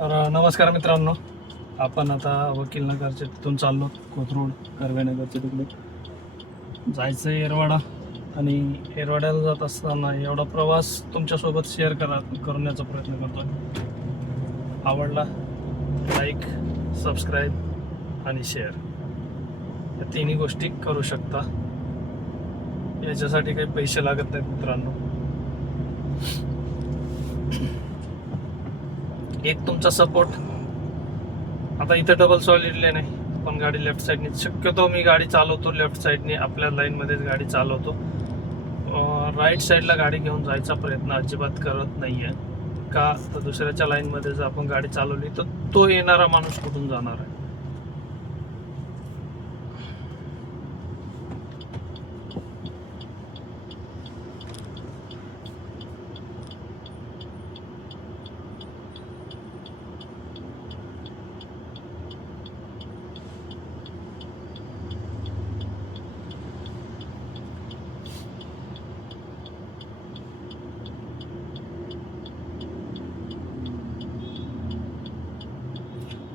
नमस्कार मित्रांनो, आपण आता वकीलनगरच्या तिथून चाललो कोथरूड कर्वेनगरच्या तिकडे जायचं आहे येरवाडा. आणि येरवाड्याला जात असताना एवढा प्रवास तुमच्यासोबत शेअर करण्याचा प्रयत्न करतो. आवडला लाईक, सबस्क्राईब आणि शेअर या तिन्ही गोष्टी करू शकता. याच्यासाठी काही पैसे लागत नाहीत मित्रांनो. एक तुमचा सपोर्ट. आता इथं डबल सॉलिड लेन आहे, पण गाडी लेफ्ट साईडने, शक्यतो मी गाडी चालवतो लेफ्ट साईडने, आपल्या लाईनमध्येच गाडी चालवतो. राईट साईडला गाडी घेऊन जायचा प्रयत्न अजिबात करत नाही आहे. का तर दुसऱ्याच्या लाईनमध्ये जर आपण गाडी चालवली तर तो येणारा माणूस कुठून जाणार आहे.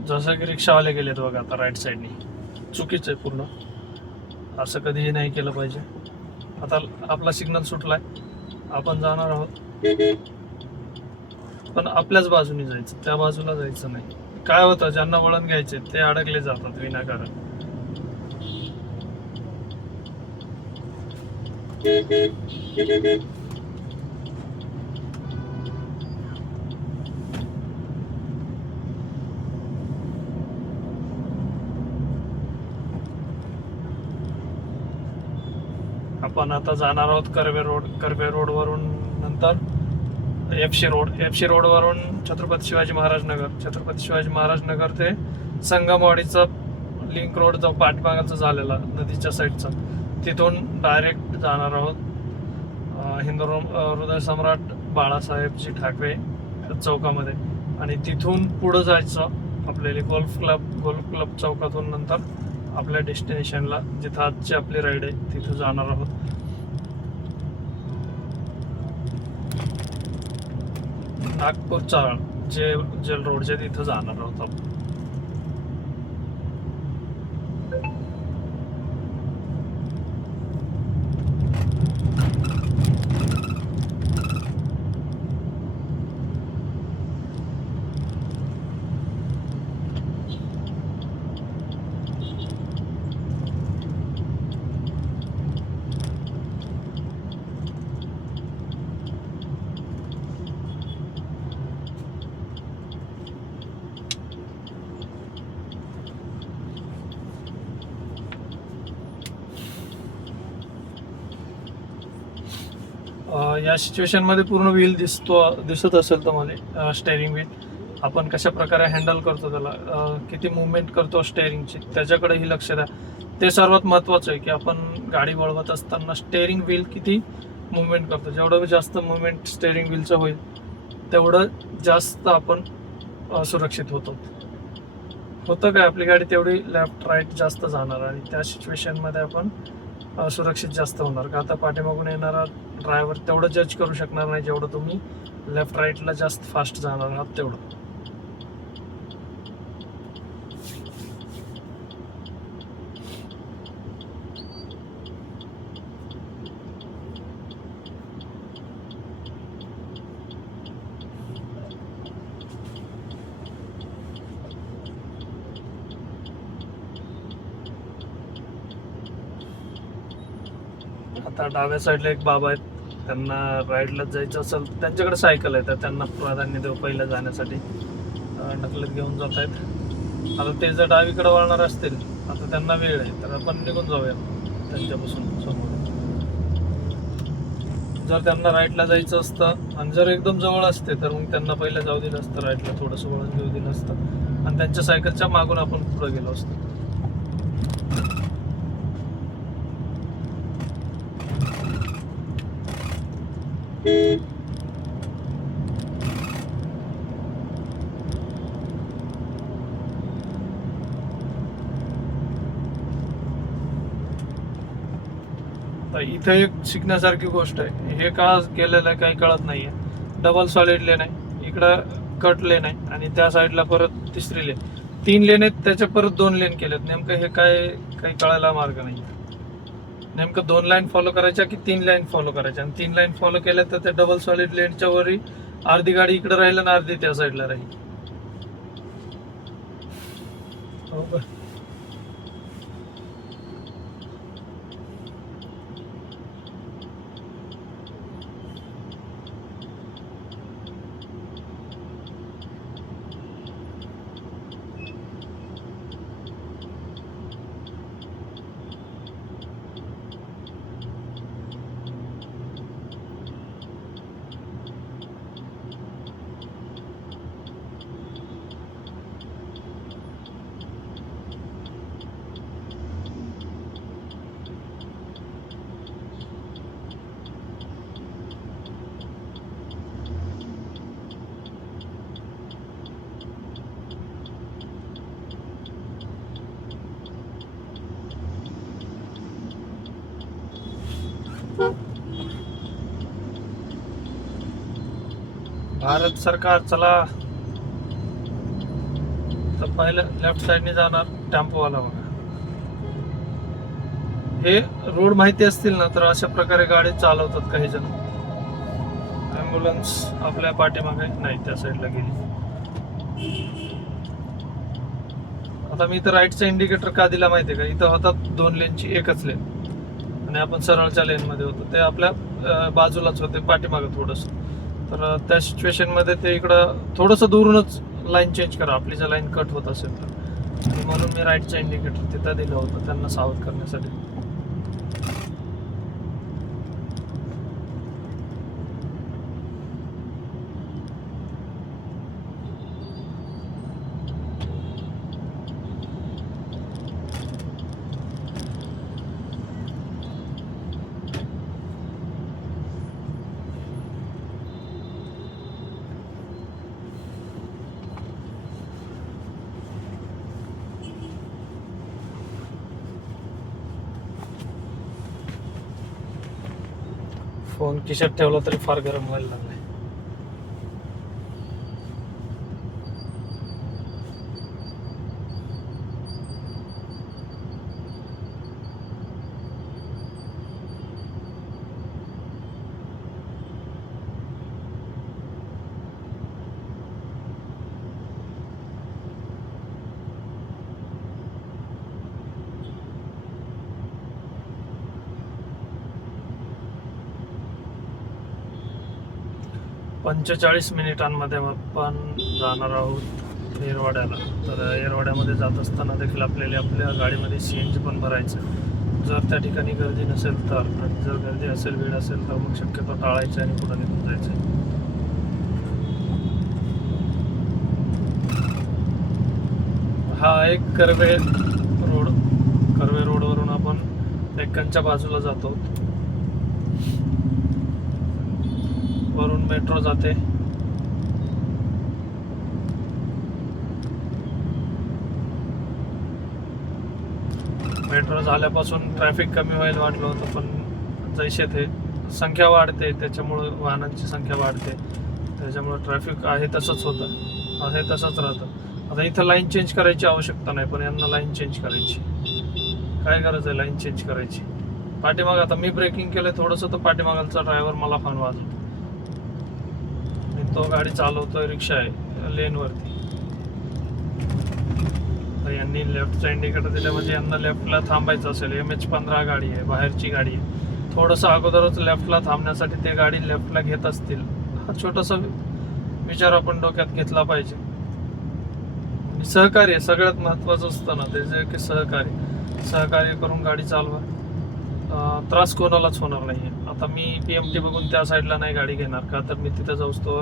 जसं की रिक्षावाले गेलेत बघा आता राईट साईडने, चुकीचं आहे पूर्ण. असं कधीही नाही केलं पाहिजे. आता आपला सिग्नल सुटलाय, आपण जाणार आहोत, पण आपल्याच बाजूने जायचं, त्या बाजूला जायचं नाही. काय होतं, ज्यांना वळण घ्यायचे ते अडकले जातात विनाकारण. आपण आता जाणार आहोत कर्वे रोडवरून नंतर एफसी रोडवरून छत्रपती शिवाजी महाराज नगर ते संगमवाडीचं लिंक रोड जो पाठीमागाचा झालेला नदीच्या साईडचा, तिथून डायरेक्ट जाणार आहोत हिंदू हृदय सम्राट बाळासाहेबजी ठाकरे चौकामध्ये. आणि तिथून पुढं जायचं आपल्याला गोल्फ क्लब चौकातून नंतर आपल्या डेस्टिनेशनला, जिथं आजची आपली राईड आहे तिथं जाणार आहोत. नागपूर चाळ जेल रोडच्या तिथं जाणार आहोत आपण. या सिच्युएशनमध्ये पूर्ण व्हील दिसत असेल तुम्हाला, स्टेअरिंग व्हील आपण कशा प्रकारे हँडल करतो, त्याला किती मुवमेंट करतो स्टेअरिंगची, त्याच्याकडेही लक्ष द्या. ते सर्वात महत्त्वाचं आहे की आपण गाडी वळवत असताना स्टेअरिंग व्हील किती मुवमेंट करतो. जेवढं जास्त मुवमेंट स्टेअरिंग व्हीलचं होईल तेवढं जास्त आपण सुरक्षित होतं काय, आपली गाडी तेवढी लेफ्ट राईट जास्त जाणार आणि त्या सिच्युएशनमध्ये आपण सुरक्षित जास्त होणार. का आता पाठीमागून येणारा ड्रायव्हर तेवढं जज करू शकणार नाही जेवढं तुम्ही लेफ्ट राईटला जास्त फास्ट जाणार आहात तेवढं. आता डाव्या साईडला एक बाबा आहेत, त्यांना राईडला जायचं असेल, त्यांच्याकडे सायकल आहे तर त्यांना प्राधान्य देऊ पहिलं जाण्यासाठी. ढकलत घेऊन जात आहेत. आता ते जर डावीकडे वळणार असतील, आता त्यांना वेळ आहे तर आपण निघून जाऊया त्यांच्यापासून समोर. जर त्यांना राईटला जायचं असतं आणि जर एकदम जवळ असते तर मग त्यांना पहिलं जाऊ दिलं असतं, राईटला थोडंसं वळण घेऊ दिलं असतं आणि त्यांच्या सायकलच्या मागून आपण पुढे गेलो असतो. तर इथे एक शिकण्यासारखी गोष्ट आहे. हे का केलेलं आहे काही कळत नाहीये. डबल सॉलिड लेन आहे, इकडं कट लेन आहे आणि त्या साईडला परत तिसरी लेन, 3 लेन आहेत, त्याच्या परत 2 लेन केलेत. नेमकं हे काय काही कळायला मार्ग नाही. नेमकं 2 लाईन फॉलो करायच्या की 3 लाईन फॉलो करायच्या, आणि 3 लाईन फॉलो केल्या तर त्या डबल सॉलिड लेनच्या वरही अर्धी गाडी इकडे राहील आणि अर्धी त्या साईडला राहील. भारत सरकार चला. तर पहिलं लेफ्ट साईडने जाणार टेम्पोवाला बघा. हे रोड माहिती असतील ना तर अशा प्रकारे गाडी चालवतात काही जण. ॲम्ब्युलन्स आपल्या पाठीमागे नाही, त्या साईडला गेली. आता मी इथं राईटचा इंडिकेटर का दिला माहिती आहे का? इथं होतात 2 लेनची एकच लेन आणि आपण सरळच्या लेनमध्ये होतो. ते आपल्या बाजूलाच होते, पाठीमागं थोडंसं. तर त्या सिच्युएशनमध्ये ते इकडं थोडंसं दूरूनच लाईन चेंज करा, आपली जर लाईन कट होत असेल तर. आणि म्हणून मी राईटचा इंडिकेटर तिथं दिलं होतं त्यांना सावध करण्यासाठी. फोन खिशात ठेवला तरी फार गरम व्हायला लागलाय. पंचेचाळीस मिनिटांमध्ये आपण जाणार आहोत येरवाड्याला. तर येरवाड्यामध्ये जात असताना देखील आपल्या गाडीमध्ये CNG पण भरायचं. जर त्या ठिकाणी गर्दी नसेल तर, आणि जर गर्दी असेल, वेळ असेल तर मग शक्यतो टाळायचं आणि पुढे निघून जायचं. हा एक कर्वे रोडवरून आपण डेक्कनच्या बाजूला जातो. वरून मेट्रो जाते. मेट्रो झाल्यापासून ट्रॅफिक कमी व्हायला वाटलं होतं, पण जैसे ते संख्या वाढते त्याच्यामुळं वाहनांची संख्या वाढते, त्याच्यामुळं ट्रॅफिक आहे तसंच होतं, आहे तसंच राहतं. आता इथं लाईन चेंज करायची आवश्यकता नाही, पण यांना लाईन चेंज करायची. काय गरज आहे लाईन चेंज करायची? पाठीमाग आता मी ब्रेकिंग केलं थोडंसं, तर पाठीमागालचा ड्रायव्हर मला फोन वाजवतो. तो गाडी चालवतोय, रिक्षा आहे लेनवरती. यांनी लेफ्टचा इंडिकेटर दिला म्हणजे यांना लेफ्टला थांबायचं असेल. MH15 गाडी आहे, बाहेरची गाडी आहे. थोडंसं अगोदरच लेफ्टला थांबण्यासाठी ते गाडी लेफ्टला घेत असतील. हा छोटासा विचार आपण डोक्यात घेतला पाहिजे. सहकार्य सगळ्यात महत्त्वाचं असतं ना, ते जे की सहकार्य करून गाडी चालवा. त्रास कोणालाच होणार नाही. आता मी PMT बघून त्या साईडला नाही गाडी घेणार, का तर मी तिथं जाऊस्तो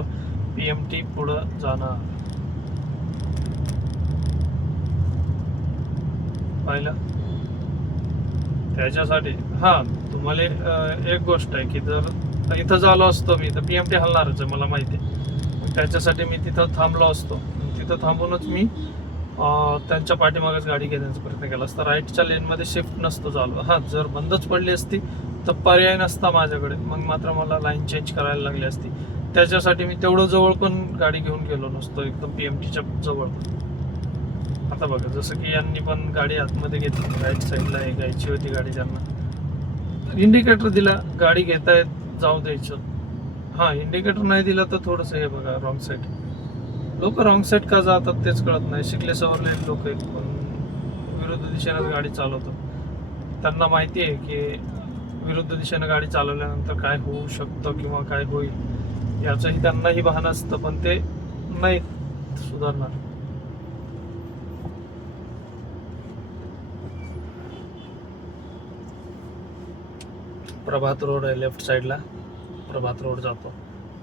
PMT पुढं जाणार. पाहिलं त्याच्यासाठी. हां, तुम्हाला एक गोष्ट आहे की जर इथं झालो असतो मी तर PMT हलणारच आहे मला माहिती आहे. त्याच्यासाठी मी तिथं थांबलो असतो. तिथं थांबूनच मी त्यांच्या पाठीमागच गाडी घेण्याचा प्रयत्न केला असता. राईटच्या लेनमध्ये शिफ्ट नसतो झालो. हां, जर बंदच पडली असती तर पर्याय नसता माझ्याकडे, मग मात्र मला लाईन चेंज करायला लागली असती. त्याच्यासाठी मी तेवढं जवळ पण गाडी घेऊन गेलो नसतो, एकदम PMTच्या जवळ. आता बघा, जसं की यांनी पण गाडी आतमध्ये घेतली, राईट साईडला हे घ्यायची होती गाडी, त्यांना इंडिकेटर दिला, गाडी घेतायत जाऊ द्यायचं. हां, इंडिकेटर नाही दिला तर थोडंसं हे बघा, रॉंग साईड. लोक रॉंग साईड का जातात तेच कळत नाही. शिकले सवरलेले लोक आहेत, पण विरुद्ध दिशेनं गाडी चालवतात. त्यांना माहिती आहे की विरुद्ध दिशेनं गाडी चालवल्यानंतर काय होऊ शकतं किंवा काय होईल याचंही त्यांनाही भान असतं, पण ते नाही सुधारणार. प्रभात रोड आहे लेफ्ट साईडला, प्रभात रोड जातो.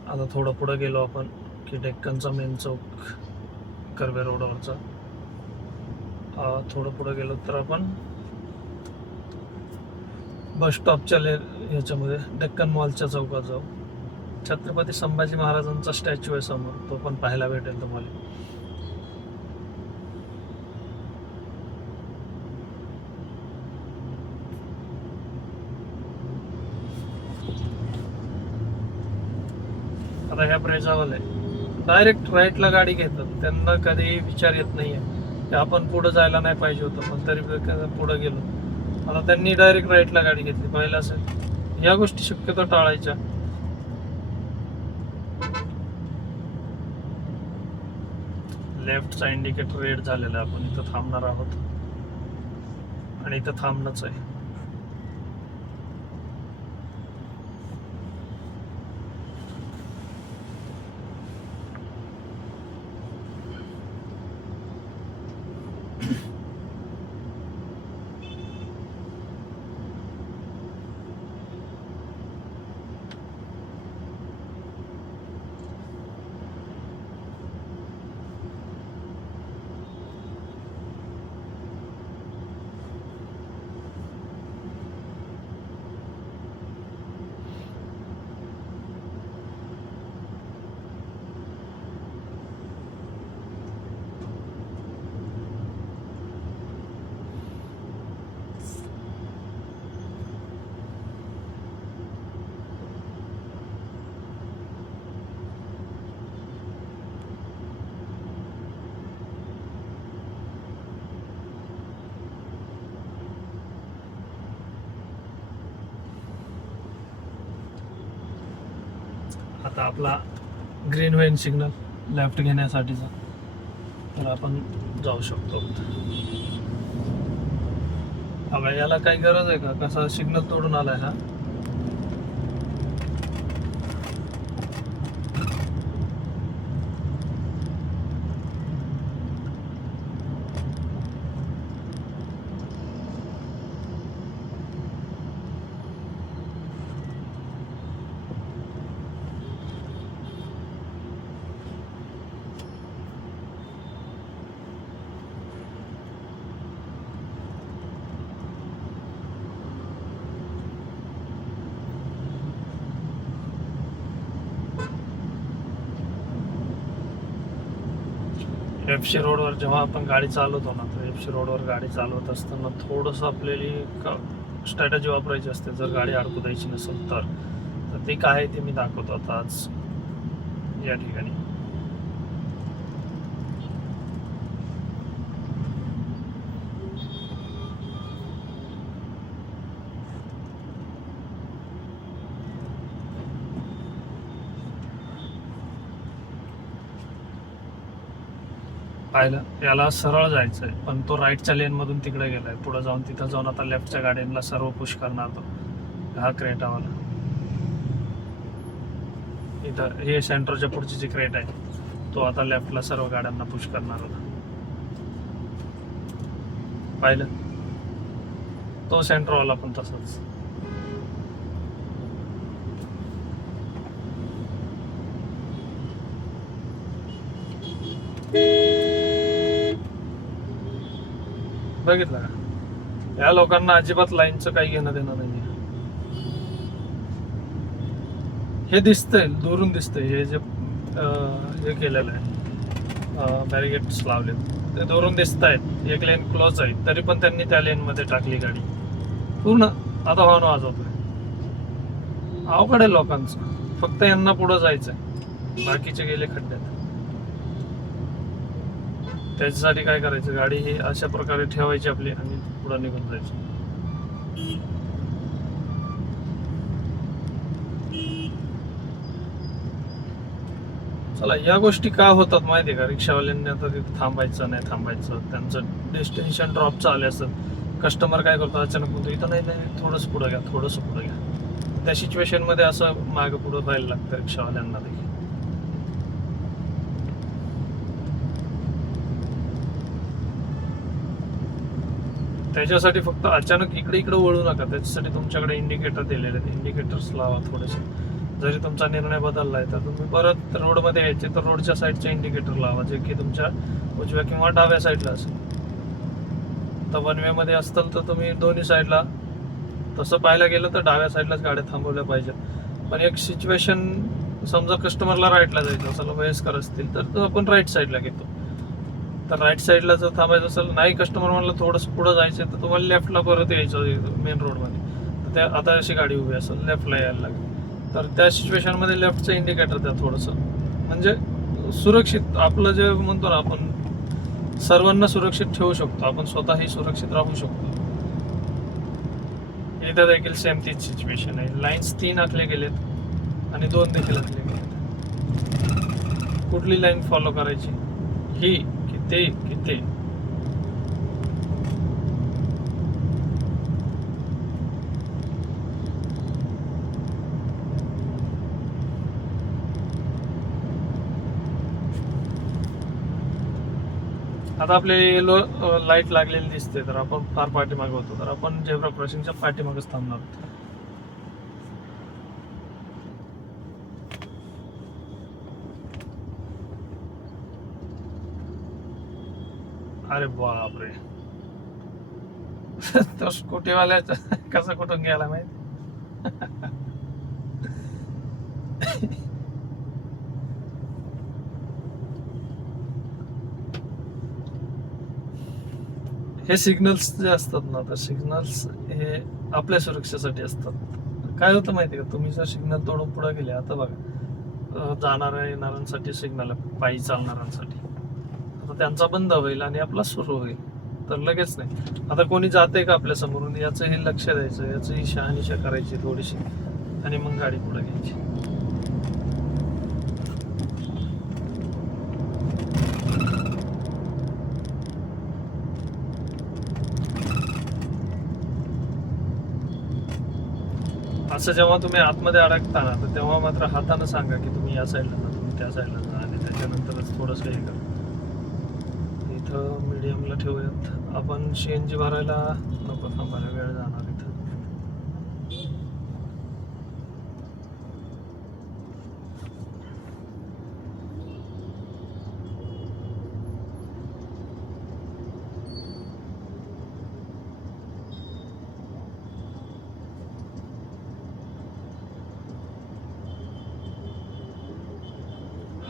आता थोडं पुढं गेलो आपण की डेक्कनचा मेन चौक, कर्वे रोडवरचा. थोडं पुढं गेलो तर आपण बस स्टॉपच्या ह्याच्यामध्ये डेक्कन मॉलच्या चौकात जाऊ. छत्रपती संभाजी महाराजांचा स्टॅच्यू आहे समोर, तो पण पाहायला भेटेल तुम्हाला. आता ह्या ब्रेजावाले डायरेक्ट राईटला गाडी घेतात, त्यांना कधीही विचार येत नाहीये की आपण पुढं जायला नाही पाहिजे होतं, पण तरी पुढं गेलो. आता त्यांनी डायरेक्ट राईटला गाडी घेतली, पाहिलं असेल. या गोष्टी शक्यतो टाळायच्या. लेफ्टचा इंडिकेटर रेड झालेला आहे, आपण इथं थांबणार आहोत आणि इथं थांबणंच आहे. आता आपला ग्रीन होईल सिग्नल लेफ्ट घेण्यासाठीचा, तर आपण जाऊ शकतो. अगं याला काही गरज आहे का? कसा सिग्नल तोडून आलाय हा. FC रोडवर जेव्हा आपण गाडी चालवतो ना, तर FC रोडवर गाडी चालवत असताना थोडंसं आपल्याला स्ट्रॅटेजी वापरायची असते. जर गाडी अडकू द्यायची नसेल तर ते काय आहे ते मी दाखवतो आता आज या ठिकाणी. पाहिलं, याला सरळ जायचं आहे, पण तो राईटच्या लेनमधून तिकडे गेलाय. पुढे जाऊन तिथं जाऊन आता लेफ्टच्या गाड्यांना सर्व पुश करणार तो. हा क्रेटावाला इथं, हे सेंटरच्या पुढची जी क्रेट आहे तो आता लेफ्टला सर्व गाड्यांना पुश करणार होता. पाहिलं, तो सेंटरवाला पण तसाच. बघितलं का? या लोकांना अजिबात लाईनचं काही घेणं देणं नाहीये. हे दिसतंय, दुरून दिसतंय, हे जे हे केलेलं आहे, बॅरिगेट्स लावले ते दुरून दिसत आहेत. एक लेन क्लोज आहे, तरी पण त्यांनी त्या लेनमध्ये टाकली गाडी पूर्ण. आता हॉर्न वाजवतोय. अवघड आहे लोकांचं, फक्त यांना पुढं जायचंय. बाकीचे गेले खड्ड्यात. त्याच्यासाठी काय करायचं, गाडी ही अशा प्रकारे ठेवायची आपली आणि पुढे निघून जायची. चला, या गोष्टी का होतात माहिती आहे का? रिक्षावाल्यांनी आता तिथे थांबायचं नाही थांबायचं, त्यांचं डेस्टिनेशन ड्रॉपचं आले असतं. कस्टमर काय करतो, अचानक म्हणतो इथं नाही थोडंसं पुढं घ्या, थोडंसं पुढं घ्या. त्या सिच्युएशनमध्ये असं मागं पुढं राहायला लागतं रिक्षावाल्यांना देखील. त्याच्यासाठी फक्त अचानक इकडे वळू नका. त्याच्यासाठी तुमच्याकडे इंडिकेटर दिलेले आहेत, इंडिकेटर्स लावा थोडेसे. जरी तुमचा निर्णय बदललाय तर तुम्ही परत रोडमध्ये यायचे तर रोडच्या साईडचे इंडिकेटर लावा, जे की तुमच्या उजव्या किंवा डाव्या साईडला असेल. तर वन वे मध्ये असतील तर तुम्ही दोन्ही साईडला, तसं पाहायला गेलं तर डाव्या साईडलाच गाड्या थांबवल्या पाहिजेत. पण एक सिच्युएशन, समजा कस्टमरला राईटला जायचं असेल, वयस्कर असतील तर आपण राईट साईडला घेतो. तर राईट साईडला जर थांबायचं असेल, नाही कस्टमर म्हणलं थोडंसं पुढं जायचं तर तुम्हाला लेफ्टला परत यायचं मेन रोडमध्ये. तर त्या आता अशी गाडी उभी असेल, लेफ्टला यायला लागेल, तर त्या सिच्युएशनमध्ये लेफ्टचं इंडिकेटर द्या थोडंसं. म्हणजे सुरक्षित आपलं जे म्हणतो ना आपण, सर्वांना सुरक्षित ठेवू शकतो आपण, स्वतःही सुरक्षित राहू शकतो. इथं देखील सेम तीच सिच्युएशन आहे. लाईन्स 3 आखले गेलेत आणि 2 देखील आखले गेलेत. कुठली लाईन फॉलो करायची, ही की ते की ते? आता आपले येलो लाईट लागलेली दिसते, तर आपण फार पाठीमागे होतो, तर आपण झेब्रा क्रॉसिंगच्या पाठीमागेच थांबणार आहोत. अरे बापरे, तो स्कूटीवाल्याचा कसा कुठून गेला माहिती? हे सिग्नल्स जे असतात ना, तर सिग्नल्स हे आपल्या सुरक्षेसाठी असतात. काय होतं माहिती का, तुम्ही जर सिग्नल तोडून पुढे गेले, आता बघा जाणाऱ्या येणाऱ्यांसाठी सिग्नल आहे, पायी चालणाऱ्यांसाठी, आता त्यांचा बंद होईल आणि आपला सुरू होईल. तर लगेच नाही, आता कोणी जाते का आपल्या समोरून, याचंही लक्ष द्यायचं, याचंही शहानिशा करायची थोडीशी, आणि मग गाडी पुढे घ्यायची. असं जेव्हा तुम्ही आतमध्ये अडकता ना, तर तेव्हा मात्र हातानं सांगा की तुम्ही या साईडला जा, तुम्ही त्या साईडला जा, आणि त्याच्यानंतरच थोडंसं हे करा. इथं मीडियमला ठेवूयात आपण. CNG भरायला नको थांबायला, वेळ जाणार इथं.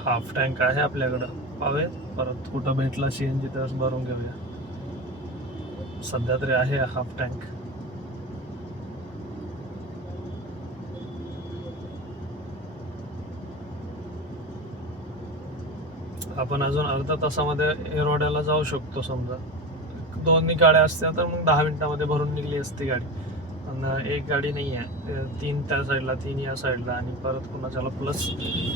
हाफ टँक आहे आपल्याकडं, पाहूयात परत कुठं भेटला CNG तर भरून घेऊया. सध्या तरी आहे हाफ टँक. आपण अजून अर्धा तासामध्ये एरवाड्याला जाऊ शकतो. समजा दोन्ही गाड्या असत्या तर मग 10 मिनिटामध्ये भरून निघली असती गाडी. आणि एक गाडी नाही आहे, 3 त्या साईडला, 3 या साईडला, आणि परत कोणाच्याला प्लस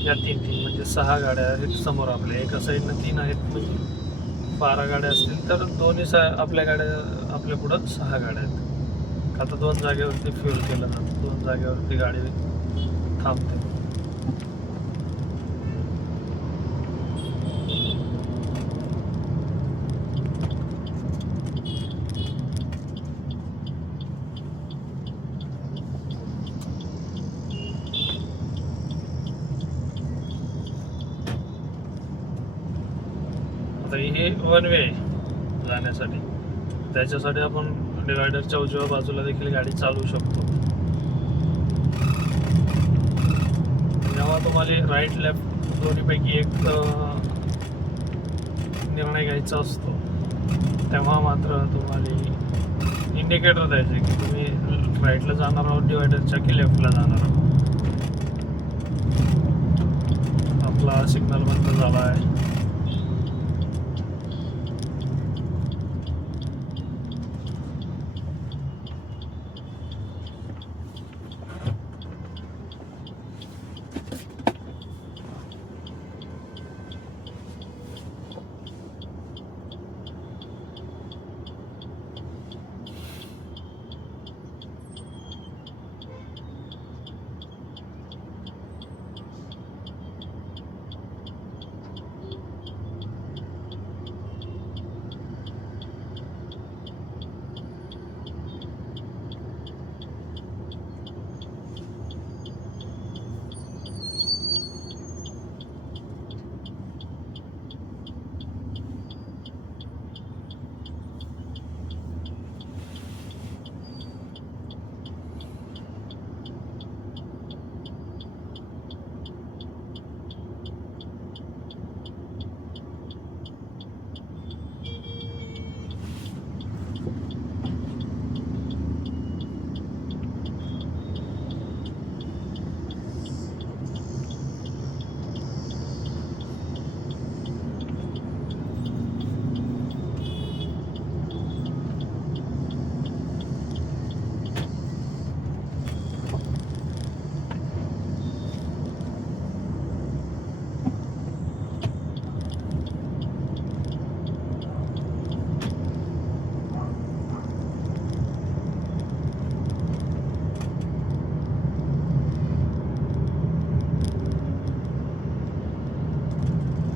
या 3 म्हणजे 6 गाड्या आहेत समोर आपल्या. एका साईडनं 3 आहेत, म्हणजे 12 गाड्या असतील तर दोन्ही आपल्या गाड्या, आपल्या पुढं 6 गाड्या आहेत. आता 2 जागेवरती फ्युल केलं जातं, 2 जागेवरती गाडी थांबते. हे वन वे जाण्यासाठी, त्याच्यासाठी आपण डिवायडरच्या उजव्या बाजूला देखील गाडी चालवू शकतो. जेव्हा तुम्हाला राईट लेफ्ट दोन्हीपैकी एक निर्णय घ्यायचा असतो, तेव्हा मात्र तुम्हाला इंडिकेटर द्यायचे की तुम्ही राईटला जाणार आहोत डिवायडरच्या की लेफ्टला जाणार आहोत. आपला सिग्नल बंद झाला आहे.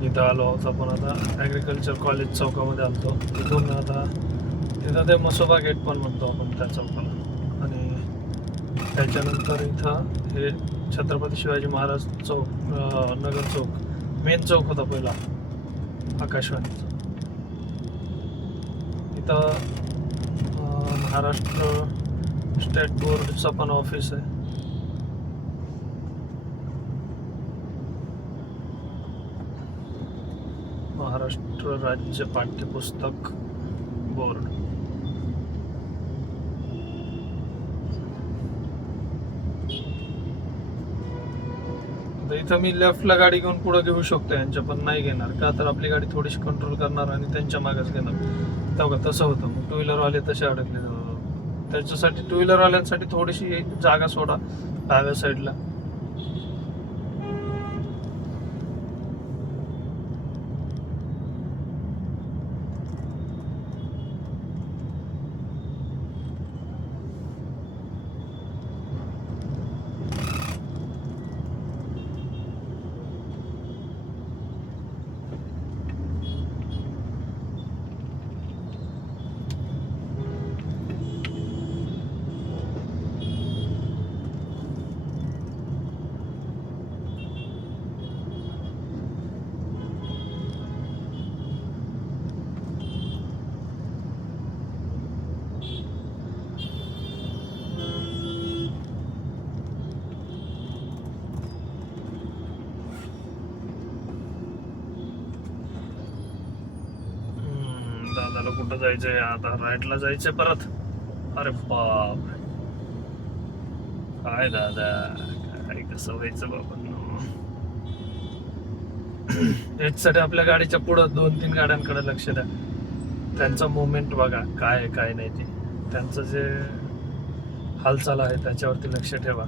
इथं आलो आहोत आपण आता ॲग्रिकल्चर कॉलेज चौकामध्ये आलतो. तिथून आता तिथं ते मसोबा गेट पण म्हणतो आपण त्या चौकाला. आणि त्याच्यानंतर इथं हे छत्रपती शिवाजी महाराज चौक, नगर चौक मेन चौक होता पहिला आकाशवाणीचा. इथं महाराष्ट्र स्टेट बोर्डचं पण ऑफिस आहे. महाराष्ट्र राज्य पाठ्यपुस्तक बोर्ड. इथं मी लेफ्टला गाडी घेऊन पुढे घेऊ शकतो यांच्या, पण नाही घेणार का तर आपली गाडी थोडीशी कंट्रोल करणार आणि त्यांच्या मागच घेणार. तेव्हा तसं होतं. मग टू व्हीलरवाले तसे अडकले. त्याच्यासाठी टू व्हीलरवाल्यांसाठी थोडीशी जागा सोडा डाव्या साईडला. दादाला कुठं जायचंय आता? राईटला जायचंय परत. अरे बाप, काय दादा, काय कसं व्हायचं बाबांनो. याच्यासाठी आपल्या गाडीच्या पुढं 2-3 गाड्यांकडे लक्ष द्या. त्यांचा मुवमेंट बघा काय आहे काय नाही ते. त्यांचं जे हालचाल आहे त्याच्यावरती लक्ष ठेवा.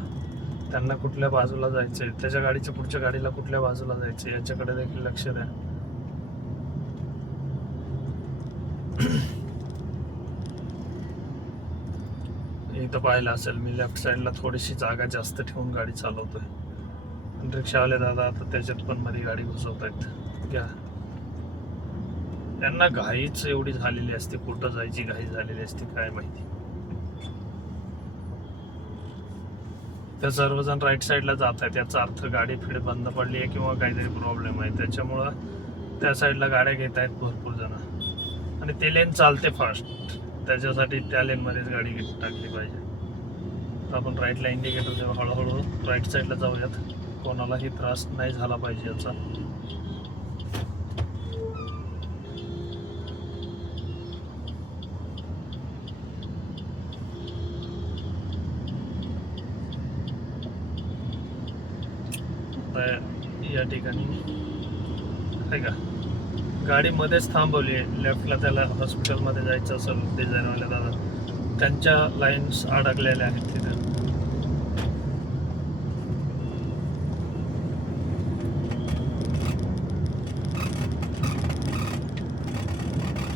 त्यांना कुठल्या बाजूला जायचंय, त्याच्या गाडीच्या पुढच्या गाडीला कुठल्या बाजूला जायचंय याच्याकडे देखील लक्ष द्या. इथं पाहिलं असेल मी लेफ्ट साईडला थोडीशी जागा जास्त ठेवून गाडी चालवतोय. रिक्षावाले दादा आता त्याच्यात पण मध्ये गाडी घुसवत आहेत. घ्या, त्यांना घाईच एवढी झालेली असते, कुठं जायची घाई झालेली असते काय माहिती. त्या सर्वजण राईट साईडला जात आहेत, याचा अर्थ गाडी फिड बंद पडली आहे किंवा काहीतरी प्रॉब्लेम आहे. त्याच्यामुळं त्या साईडला गाड्या घेत आहेत भरपूर जण. आणि ते लेन चालते फास्ट, त्याच्यासाठी त्या लेनमध्येच गाडी टाकली पाहिजे. तर आपण राईटला इंडिकेटर देऊ, हळूहळू राईट साईडला जाऊयात. कोणालाही त्रास नाही झाला पाहिजे याचा. या ठिकाणी आहे का गाडी मध्येच थांबवली आहे. लेफ्टला त्याला हॉस्पिटलमध्ये जायचं असेल डिझाईनवाल्या दादा, त्यांच्या लाईन्स अडकलेल्या आहेत तिथे.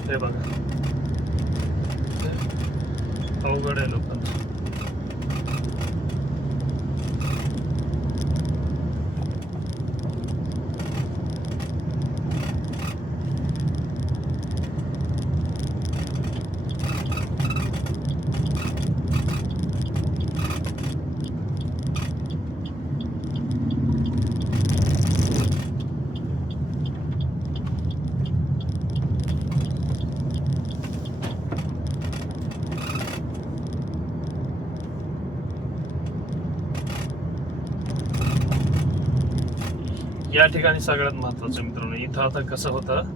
हे बघा अवघड आहे लोकांचं. या ठिकाणी सगळ्यात महत्त्वाचं मित्रांनो, इथं आता कसं होतं,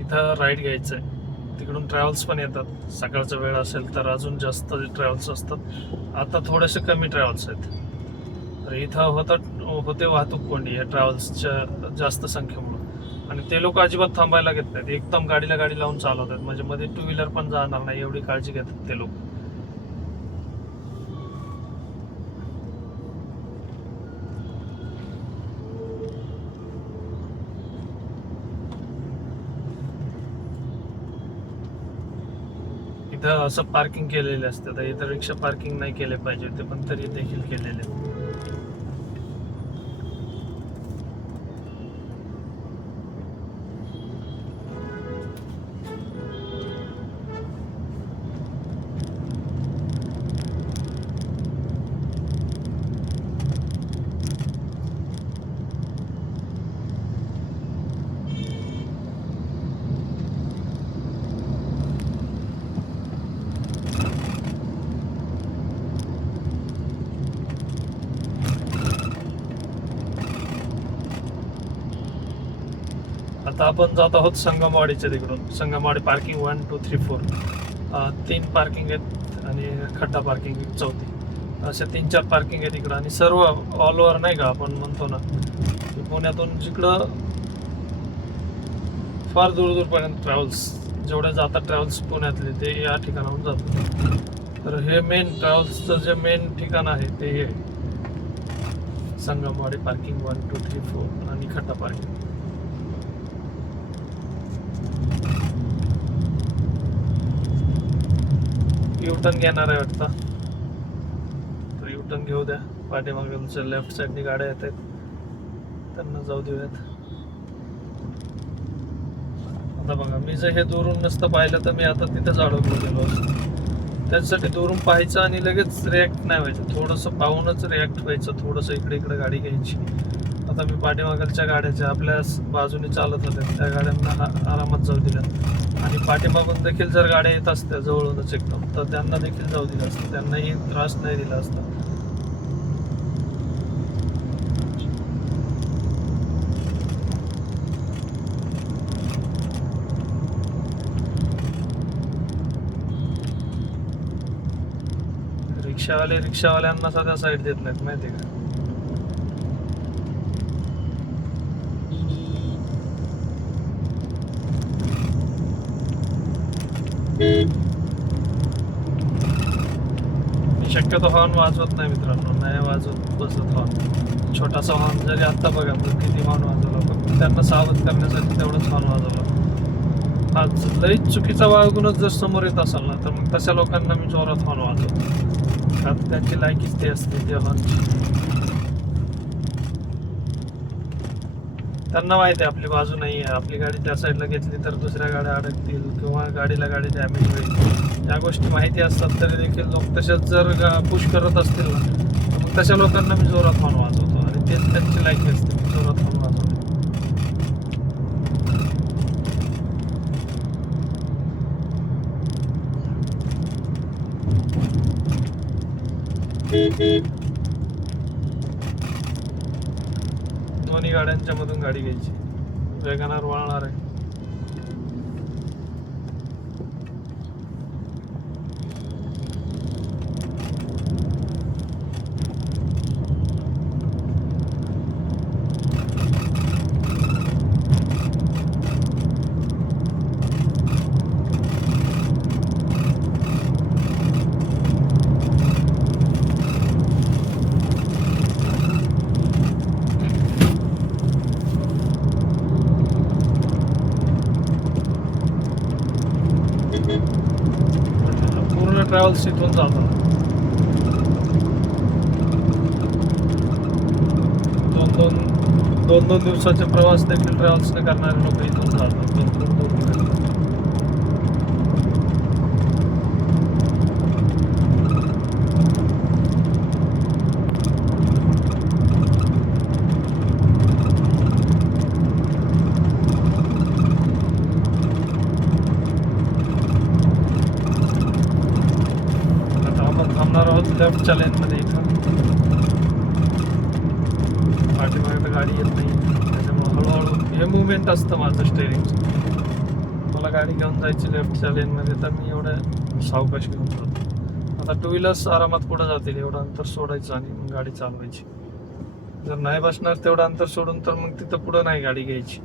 इथं राईड घ्यायचं आहे, तिकडून ट्रॅव्हल्स पण येतात. सकाळचा वेळ असेल तर अजून जास्त ट्रॅव्हल्स असतात. आता थोडेसे कमी ट्रॅव्हल्स आहेत. तर इथं होते वाहतूक कोंडी या ट्रॅव्हल्सच्या जास्त संख्येमुळे, आणि ते लोक अजिबात थांबायला घेत नाहीत. एकदम गाडीला गाडी लावून चालवतात, म्हणजे मध्ये टू व्हीलर पण जाणार नाही एवढी काळजी घेतात ते लोक. इथं असं पार्किंग केलेले असते, तर इथं रिक्षा पार्किंग नाही केले पाहिजे ते, पण तरी देखील केलेले. आता आपण जात आहोत संगमवाडीच्या तिकडून. संगमवाडी पार्किंग 1, 2, 3, 4 3 पार्किंग आहेत, आणि खड्डा पार्किंग चौथी. अशा 3-4 पार्किंग आहेत इकडं. आणि सर्व ऑल ओव्हर नाही का आपण म्हणतो ना, की पुण्यातून जिकडं फार दूर दूरपर्यंत ट्रॅव्हल्स जेवढे जातात ट्रॅव्हल्स पुण्यातले, ते या ठिकाणाहून जातात. तर हे मेन ट्रॅव्हल्सचं जे मेन ठिकाण आहे ते हे संगमवाडी पार्किंग 1, 2, 3, 4 आणि खड्डा पार्किंग. युटर्न घेणार आहे वाटतं, तर युटर्न घेऊ द्या. पाठीमागच्या लेफ्ट साईडनी गाड्या येत आहेत, त्यांना जाऊ देऊयात. आता बघा, मी जर हे दुरून नसतं पाहिलं तर मी आता तिथेच अडकलो गेलो असतो. त्याच्यासाठी दुरून पाहायचं आणि लगेच रिॲक्ट नाही व्हायचं, थोडंसं पाहूनच रिॲक्ट व्हायचं, थोडंसं इकडे इकडे गाडी घ्यायची. आता मी पाठीमागच्या गाड्याच्या आपल्या बाजूने चालत होत्या त्या गाड्यांना आरामात जाऊ दिल्या, आणि पाठीमागून देखील जर गाड्या येत असत्या जवळूनच एकदम, तर त्यांना देखील जाऊ दिलं असतं, त्यांनाही त्रास नाही दिला असता. रिक्षावाल्यांना सध्या साईड देत नाहीत, माहिती आहे का. मी शक्यतो हॉर्न वाजवत नाही मित्रांनो, नाही वाजवत बसत हॉर्न. छोटासा हॉर्न जरी आत्ता बघा किती हॉर्न वाजवला, फक्त त्यांना सावध करण्यासाठी तेवढंच हॉर्न वाजवलं. आज लईच चुकीचा वागूनच जर समोर येत असाल ना, तर मग तशा लोकांना मी जोरात हॉर्न वाजवतो. आता त्यांची लायकीच ते असते त्या हॉर्नची. त्यांना माहिती आहे आपली बाजू नाही आहे, आपली गाडी त्या साईडला घेतली तर दुसऱ्या गाड्या अडकतील किंवा गाडीला गाडी डॅमेज होईल, या गोष्टी माहिती असतात तरी देखील लोक तशाच जर पुश करत असतील ना, तर मग तशा लोकांना मी जोरात हॉर्न वाजवतो, आणि तेच त्यांची लायकी असते जोरात हॉर्न वाजवतो. दोन्ही गाड्यांच्या मधून गाडी घ्यायची. वेगनार वळणार आहे. ट्रॅव्हल्स इथून जातात. दोन दिवसाचे प्रवास देखील ट्रॅव्हल्सने करणारे लोक इथून जातात. दोन दिवस. आता आपण थांबणार आहोत लेफ्टच्या लेनमध्ये. इथं पाठीमागे गाडी येत नाही, त्याच्यामुळे हळूहळू हे मुवमेंट असतं माझं स्टेअरिंगचं. मला गाडी घेऊन जायची लेफ्टच्या लेनमध्ये, तर मी एवढं सावकाश घेऊन जातो. आता 2 व्हीलर्स आरामात पुढे जातील, एवढं अंतर सोडायचं आणि मग गाडी चालवायची. जर नाही बसणार तेवढं अंतर सोडून, तर मग तिथं पुढं नाही गाडी घ्यायची.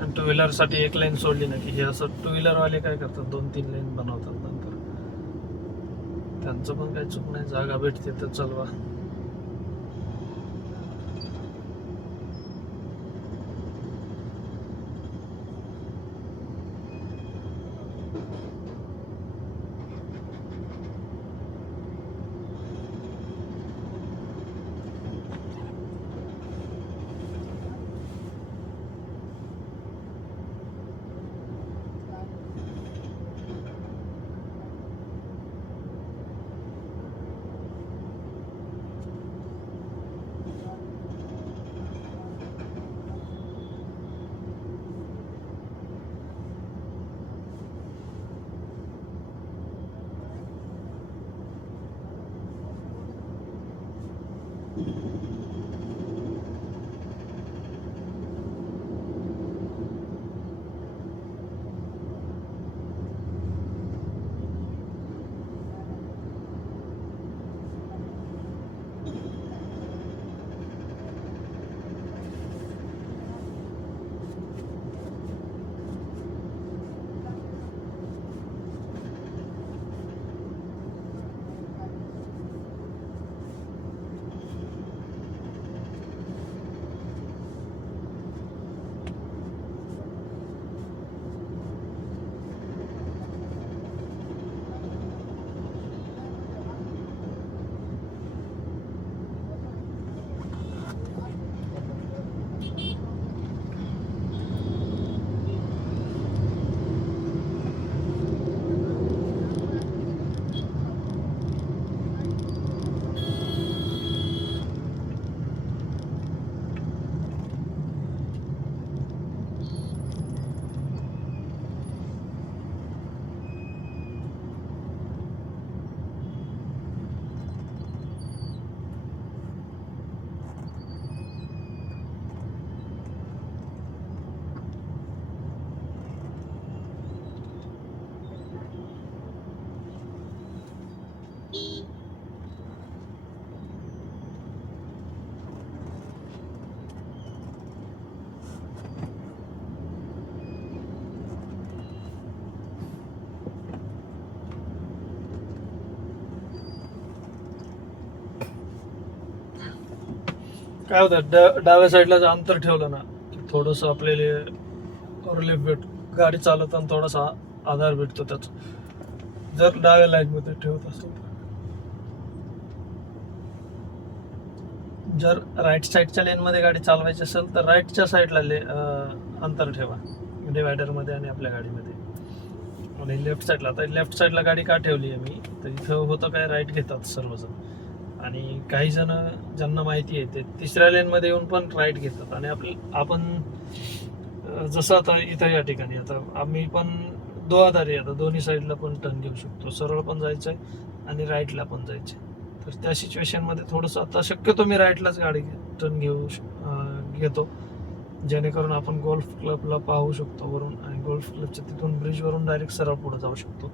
आणि 2 व्हीलरसाठी एक लाईन सोडली ना की हे असं 2 व्हीलरवाले काय करतात, 2-3 लाईन बनवतात नंतर. त्यांचं पण काही चूक नाही, जागा भेटते तर चालवा. काय होतं, डाव्या साईडला जर अंतर ठेवलं ना की थोडंसं आपल्याला रिलीफ भेट गाडी चालवताना थोडासा आधार भेटतो त्याचा, जर डाव्या लाईनमध्ये ठेवत असेल. जर राईट साईडच्या लेनमध्ये गाडी चालवायची असेल तर राईटच्या साईडला अंतर ठेवा डिवायडरमध्ये आणि आपल्या गाडीमध्ये. आणि लेफ्ट साईडला, आता लेफ्ट साईडला गाडी का ठेवली आहे मी, तर इथं होतं काय, राईट घेतात सर्वजण. आणि काही जण ज्यांना माहिती आहे ते तिसऱ्या लेनमध्ये येऊन पण राईट घेतात. आणि आपण जसं आता इथं या ठिकाणी आता आम्ही पण दोहादारी, आता दोन्ही साईडला पण टर्न घेऊ शकतो, सरळ पण जायचं आहे आणि राईटला पण जायचं आहे. तर त्या सिच्युएशनमध्ये थोडंसं आता शक्यतो मी राईटलाच गाडी टर्न घेतो, जेणेकरून आपण गोल्फ क्लबला पाहू शकतो वरून, आणि गोल्फ क्लबच्या तिथून ब्रिजवरून डायरेक्ट सरळ पुढे जाऊ शकतो.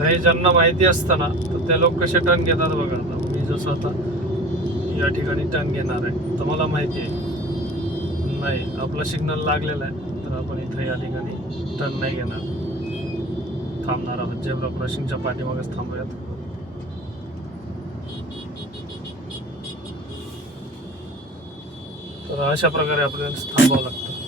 हे ज्यांना माहिती असतं ना तर ते लोक कसे टर्न घेतात बघा. आता मी जसं आता या ठिकाणी टर्न घेणार आहे तर मला माहिती आहे नाही आपला सिग्नल लागलेला आहे तर आपण इथे या ठिकाणी टर्न नाही घेणार, थांबणार आहोत. झेब्रा क्रॉसिंगच्या पाठीमागेच थांबूयात. तर अशा प्रकारे आपल्याला थांबावं लागतं.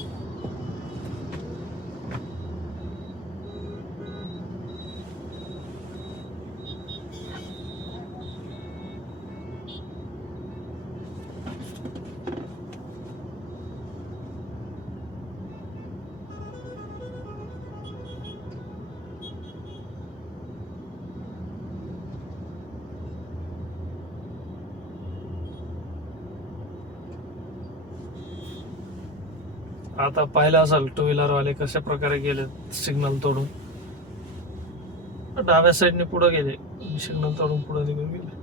आता पाहिलं असेल टू व्हीलरवाले कशा प्रकारे गेले सिग्नल तोडून. डाव्या साईडने पुढे गेले, सिग्नल तोडून पुढे निघून गेले.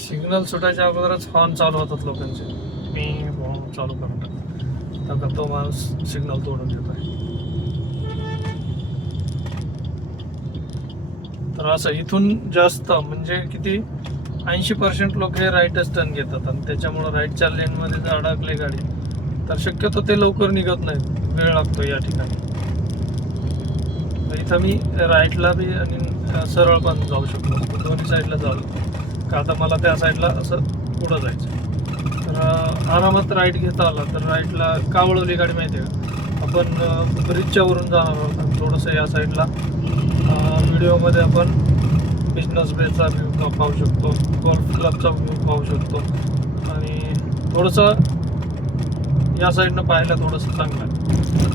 सिग्नल सुटायच्या अगोदरच हॉर्न चालू होतात लोकांचे, मी हॉर्न चालू करतात. तर तो माणूस सिग्नल तोडून देतोय. तर असं इथून जास्त म्हणजे किती 80% लोक हे राईटच टर्न घेतात आणि त्याच्यामुळे राईटच्या लेनमध्ये जर अडकले गाडी तर शक्यतो ते लवकर निघत नाहीत, वेळ लागतो या ठिकाणी. इथं मी राईटला बी आणि सरळ पण जाऊ शकतो, दोन्ही साईडला जाऊ. का आता मला त्या साईडला असं पुढं जायचं तर आरामात राईट घेता आला तर राईटला का वळवली गाडी माहिती आहे का, आपण ब्रिजच्या वरून जाणार आहोत आणि थोडंसं या साईडला व्हिडिओमध्ये आपण बिझनेस बेचा व्ह्यू पाहू शकतो, गोल्फ क्लबचा व्ह्यू पाहू शकतो आणि थोडंसं या साईडनं पाहायला थोडंसं चांगलं आहे.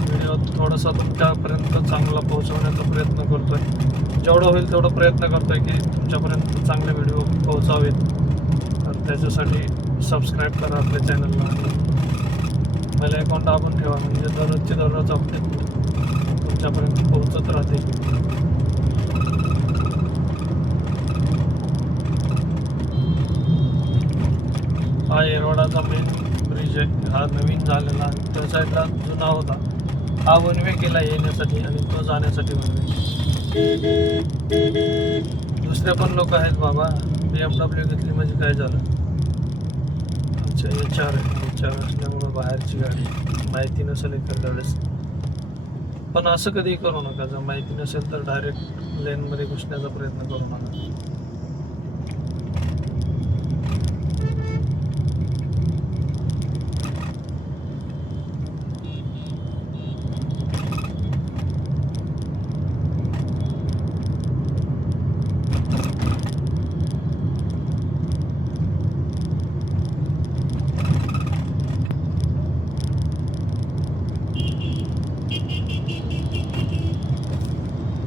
व्हिडिओ थोडासा तुमच्यापर्यंत चांगला पोहोचवण्याचा प्रयत्न करतो आहे, जेवढं होईल तेवढा प्रयत्न करतो आहे की तुमच्यापर्यंत चांगले व्हिडिओ पोहोचावेत. तर त्याच्यासाठी सबस्क्राईब करा आपल्या चॅनलला आणि बेल आयकॉन दाबून ठेवा, म्हणजे दररोज अपडेट तुमच्यापर्यंत पोहोचत राहते. हा येरवडाचा मेन ब्रिज आहे, हा नवीन झालेला आणि त्या साईडला जुना होता. हा वन वे केला येण्यासाठी आणि तो जाण्यासाठी वन वे. दुसरे पण लोक आहेत बाबा, BMW घेतली म्हणजे काय झालं. अच्छा HR असल्यामुळं बाहेरची गाडी माहिती नसेल एखाद्या वेळेस. पण असं कधी करू नका, जर माहिती नसेल तर डायरेक्ट लेनमध्ये घुसण्याचा प्रयत्न करू नका.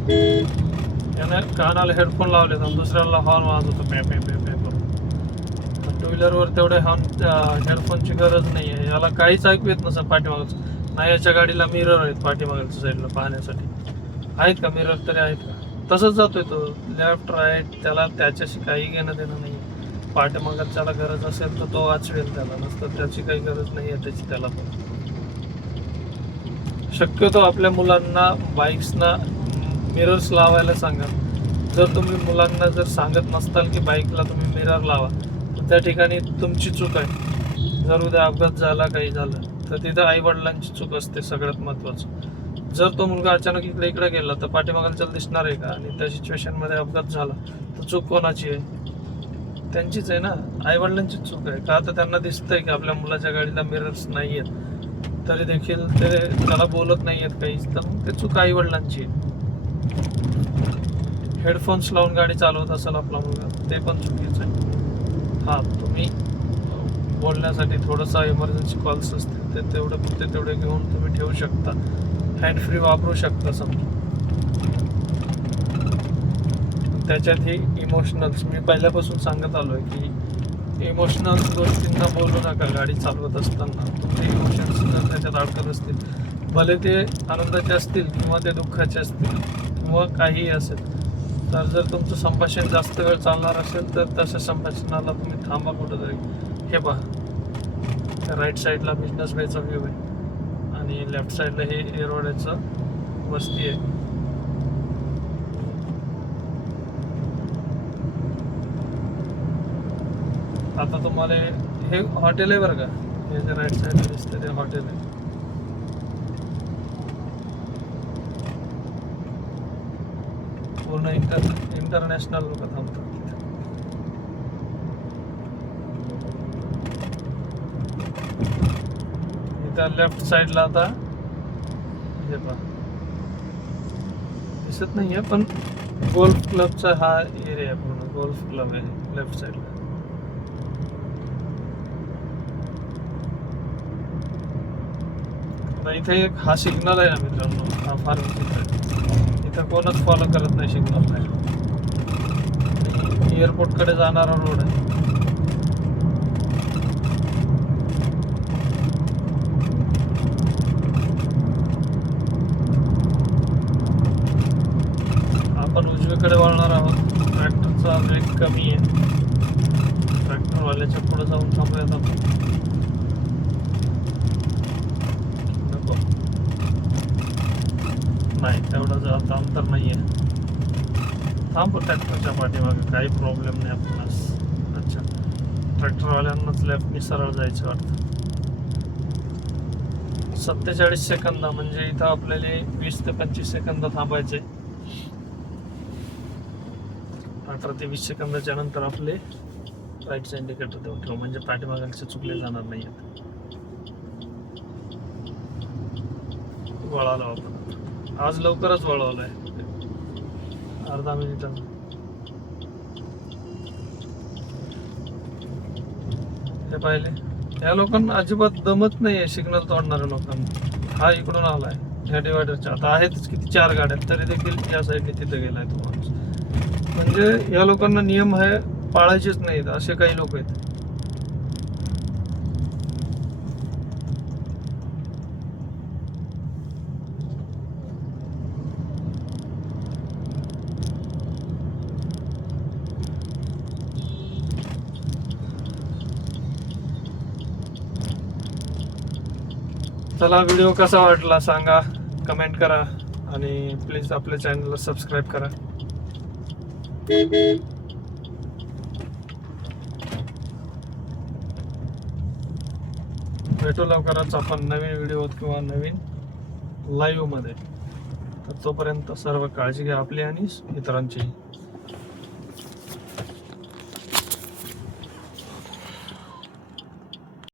त्यानं कानाला हेडफोन लावले आणि दुसऱ्याला हॉर्न वाजवतो पे पे पे पे करून. टू व्हीलरवर तेवढे हॉर्न हेडफोनची गरज नाही आहे, याला काहीच ऐकू येत नसं पाठीमागचं. ना याच्या गाडीला मिरर आहेत पाठीमागच्या साईडला पाहण्यासाठी. आहेत का मिरर तरी आहेत का? तसंच जातोय तो लेफ्ट राईट, त्याला त्याच्याशी काही घेणं देणं नाही. पाठीमागच्याला गरज असेल तर तो वाचवेल, त्याला नसतं त्याची काही गरज नाही आहे त्याची त्याला. पण शक्यतो आपल्या मुलांना बाईक्सना मिरर्स लावायला सांगा. जर तुम्ही मुलांना जर सांगत नसताल की बाईकला तुम्ही मिरर लावा, तर त्या ठिकाणी तुमची चूक आहे. जर उद्या अपघात झाला, काही झालं, तर तिथं आई वडिलांची चूक असते सगळ्यात महत्त्वाचं. जर तो मुलगा अचानक इकडे गेला तर पाठीमागायला दिसणार आहे का? आणि त्या सिच्युएशनमध्ये अपघात झाला तर चूक कोणाची आहे? त्यांचीच आहे ना, आई वडिलांचीच चूक आहे. का तर त्यांना दिसतंय की आपल्या मुलाच्या गाडीला मिरर्स नाही आहेत, तरी देखील ते त्याला बोलत नाही आहेत काहीच, तर मग ते चूक आई वडिलांची आहे. हेडफोन्स लावून गाडी चालवत असेल आपला मुलगा, ते पण चुकीचं आहे. हां, तुम्ही बोलण्यासाठी थोडंसं इमर्जन्सी कॉल्स असतील ते तेवढे घेऊन तुम्ही ठेवू शकता. हँड फ्री वापरू शकता समजा. त्याच्यात ही इमोशनल्स मी पहिल्यापासून सांगत आलो आहे की इमोशनल गोष्टींना बोलू नका गाडी चालवत असताना. तुमचे इमोशन्स जर त्याच्यात अडकत असतील, भले ते आनंदाचे असतील किंवा ते दुःखाचे असतील किंवा काहीही असेल, तर जर तुमचं संभाषण जास्त वेळ चालणार असेल तर तशा संभाषणाला तुम्ही थांबा कुठंतरी. हे पहा, राईट साईडला बिझनेस वेचा व्ह्यू आहे आणि लेफ्ट साईडला हे एरोड्याचं वस्ती आहे. आता तुम्हाला हे हॉटेल आहे बरं का, हे जे राईट साईडला दिसतं ते हॉटेल आहे. पूर्ण इंटरनॅशनल लोक थांबतात तिथे. इथं लेफ्ट साईडला आता हे पहा दिसत नाही आहे, पण गोल्फ क्लबचा हा एरिया आहे. पूर्ण गोल्फ क्लब आहे लेफ्ट साईडला. इथे एक हा सिग्नल आहे ना मित्रांनो, हा फार विचित्र आहे. इथं कोणच फॉलो करत नाही सिग्नल नाही. एअरपोर्टकडे जाणारा रोड आहे. आपण उजवीकडे वळणार आहोत. ट्रॅक्टरचा वेग कमी आहे. ट्रॅक्टरवाल्याच्या पुढे जाऊन थांबूयात आपण. नाही, तेवढं थांब तर नाही आहे. थांब ट्रॅक्टरच्या पाठीमागे, काही प्रॉब्लेम नाही आपल्यास. अच्छा, ट्रॅक्टरवाल्यांनाच लेफ्टनी सरळ जायचं वाटतं. 47 सेकंद, म्हणजे इथं आपल्याला 20 ते 25 सेकंद थांबायचे. 18 ते 20 सेकंदाच्या नंतर आपले राईटचा इंडिकेटर देऊन ठेवू, म्हणजे पाठीमागांचे चुकले जाणार नाही आहेत. वळालो आपण. आज लवकरच वळवलं आहे, अर्धा मिनिटानं. हे पाहिले, या लोकांना अजिबात दमत नाही आहे सिग्नल तोडणाऱ्या लोकांना. हा इकडून आलाय ह्या डिवायडरच्या, आता आहेतच किती 4 गाड्या, तरी देखील या साईडने तिथे गेलाय तो माणूस. म्हणजे या लोकांना नियम आहे पाळायचेच नाहीत, असे काही लोक आहेत. चला, व्हिडिओ कसा वाटला सांगा, कमेंट करा आणि प्लीज आपल्या चॅनलला सबस्क्राईब करा. भेटू लवकरच आपण नवीन व्हिडिओत किंवा नवीन लाईव्ह मध्ये. तर तोपर्यंत सर्व काळजी घ्या आपली आणि इतरांची.